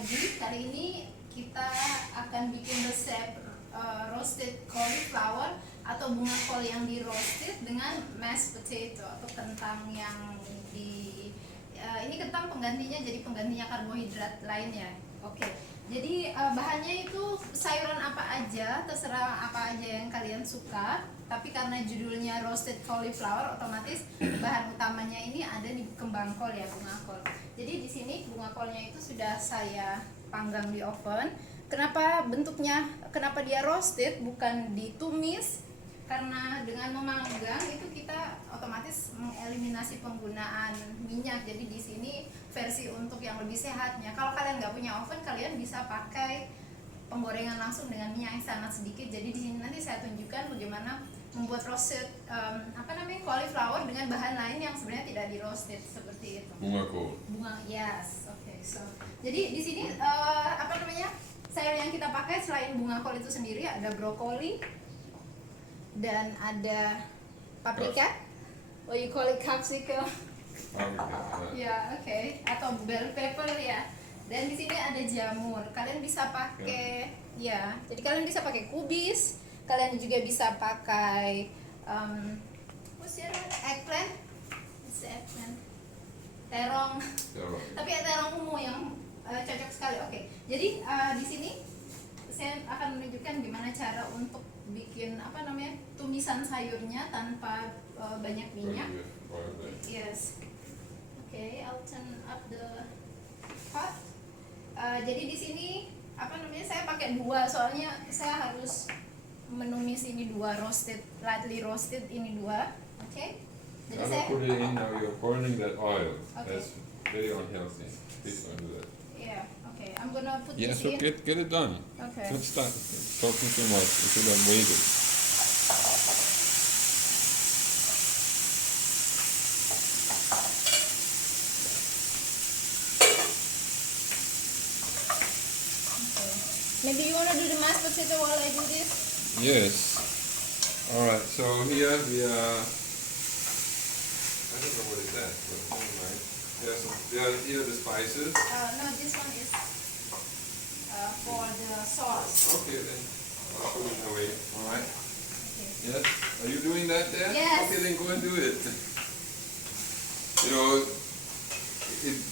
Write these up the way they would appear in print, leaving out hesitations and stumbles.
lagi. Kali ini kita akan bikin resep roasted cauliflower atau bunga kol yang di roasted dengan mashed potato atau kentang yang ini kentang penggantinya, jadi penggantinya karbohidrat lainnya. Oke. Jadi bahannya itu sayuran apa aja, terserah apa aja yang kalian suka. Tapi karena judulnya roasted cauliflower, otomatis bahan utamanya ini ada di kembang kol ya, bunga kol. Jadi di sini bunga kolnya itu sudah saya panggang di oven. Kenapa dia roasted bukan ditumis? Karena dengan memanggang itu kita otomatis mengeliminasi penggunaan minyak. Jadi di sini versi untuk yang lebih sehatnya. Kalau kalian nggak punya oven, kalian bisa pakai penggorengan langsung dengan minyak yang sangat sedikit. Jadi di sini nanti saya tunjukkan bagaimana membuat roasted cauliflower dengan bahan lain yang sebenarnya tidak di roasted seperti itu. Bunga kol. Yes, oke. So, jadi di sini sayur yang kita pakai selain bunga kol itu sendiri ada brokoli dan ada paprika. What you call it, capsicum? Ya, oke. Atau bell pepper ya. Dan di sini ada jamur. Kalian bisa pakai jadi kalian bisa pakai kubis. Kalian juga bisa pakai eggplant. Terong. Tapi terong ungu yang cocok sekali. Oke. Jadi di sini saya akan menunjukkan gimana cara untuk bikin tumisan sayurnya tanpa banyak minyak. Yes. Okay, I'll turn up the pot. Jadi di sini saya pakai dua, soalnya saya harus menumis ini dua, lightly roasted ini dua. Okay. Jadi saya put it in now. You're burning that oil. Okay. That's very unhealthy. Please don't do that. Yeah. Okay. I'm gonna put Yeah, this so in. get it done. Okay. Don't start talking too much. You should have waited. Maybe you wanna do the mashed potato while I do this? Yes. All right. So here we are. I don't know what is that, but never mind. Here are the spices. No, this one is for the sauce. Okay then. I'll put it away. All right. Okay. Yes. Are you doing that there? Yes. Okay, then go and do it. You know,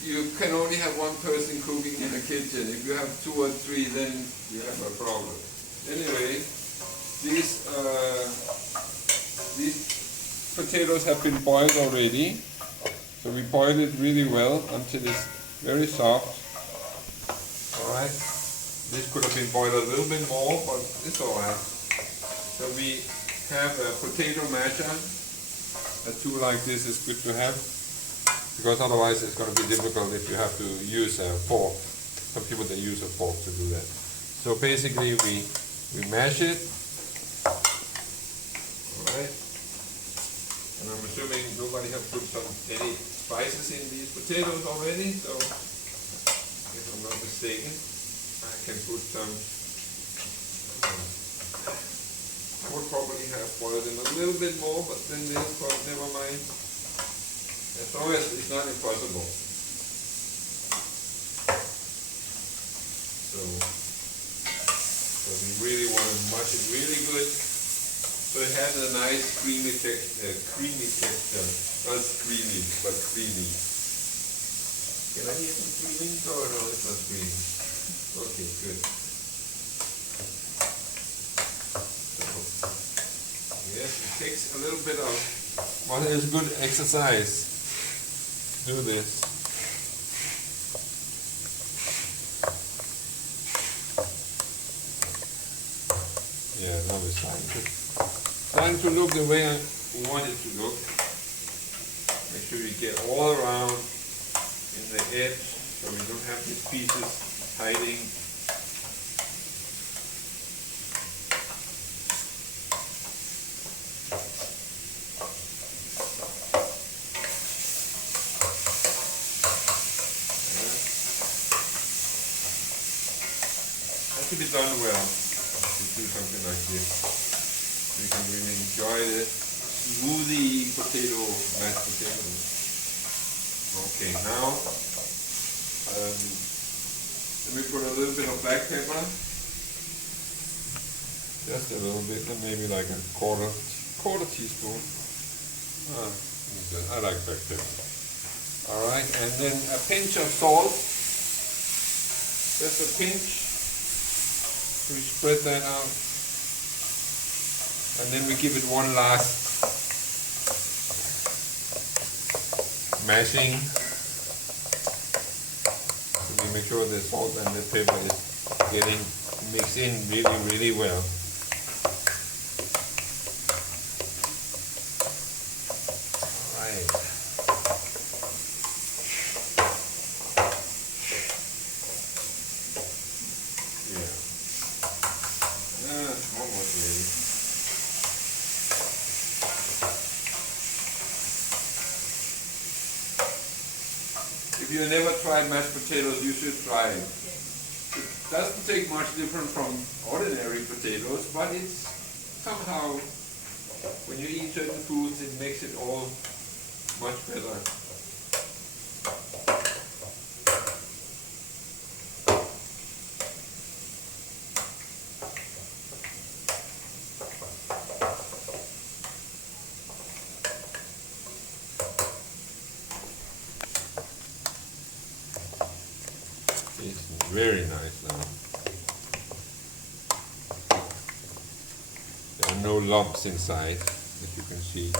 you can only have one person cooking in the kitchen. If you have two or three, then you have a problem. Anyway, these potatoes have been boiled already. So we boiled it really well until it's very soft. Alright. This could have been boiled a little bit more, but it's alright. So we have a potato masher. A tool like this is good to have, because otherwise it's going to be difficult if you have to use a fork. Some people they use a fork to do that. So basically we mash it. Alright. And I'm assuming nobody has put any spices in these potatoes already, so if I'm not mistaken, I can put some. I would probably have boiled them a little bit more, but then this, but never mind. As long as it's not impossible. So we really want to mash it really good, so it has a nice creamy texture. Not creamy, but creamy. Can I hear some creaming? Oh no, it's not creamy. Okay, good. Yes, it takes a little bit of, well, it's good exercise. Do this. Yeah, now it's starting to look the way I want it to look. Make sure we get all around in the edge, so we don't have these pieces hiding. To be done well, to do something like this. You can really enjoy the smoothie mashed potato. Okay, now let me put a little bit of black pepper. Just a little bit, and maybe like a quarter teaspoon. I like black pepper. Alright, and then a pinch of salt. Just a pinch. We spread that out. And then we give it one last mashing. So we make sure the salt and the pepper is getting mixed in really, really well. Alright. Yeah. Almost ready. If you never tried mashed potatoes, you should try it. It doesn't take much different from ordinary potatoes, but it's somehow, when you eat certain foods, it makes it all much better. It's very nice now. There are no lumps inside, as you can see.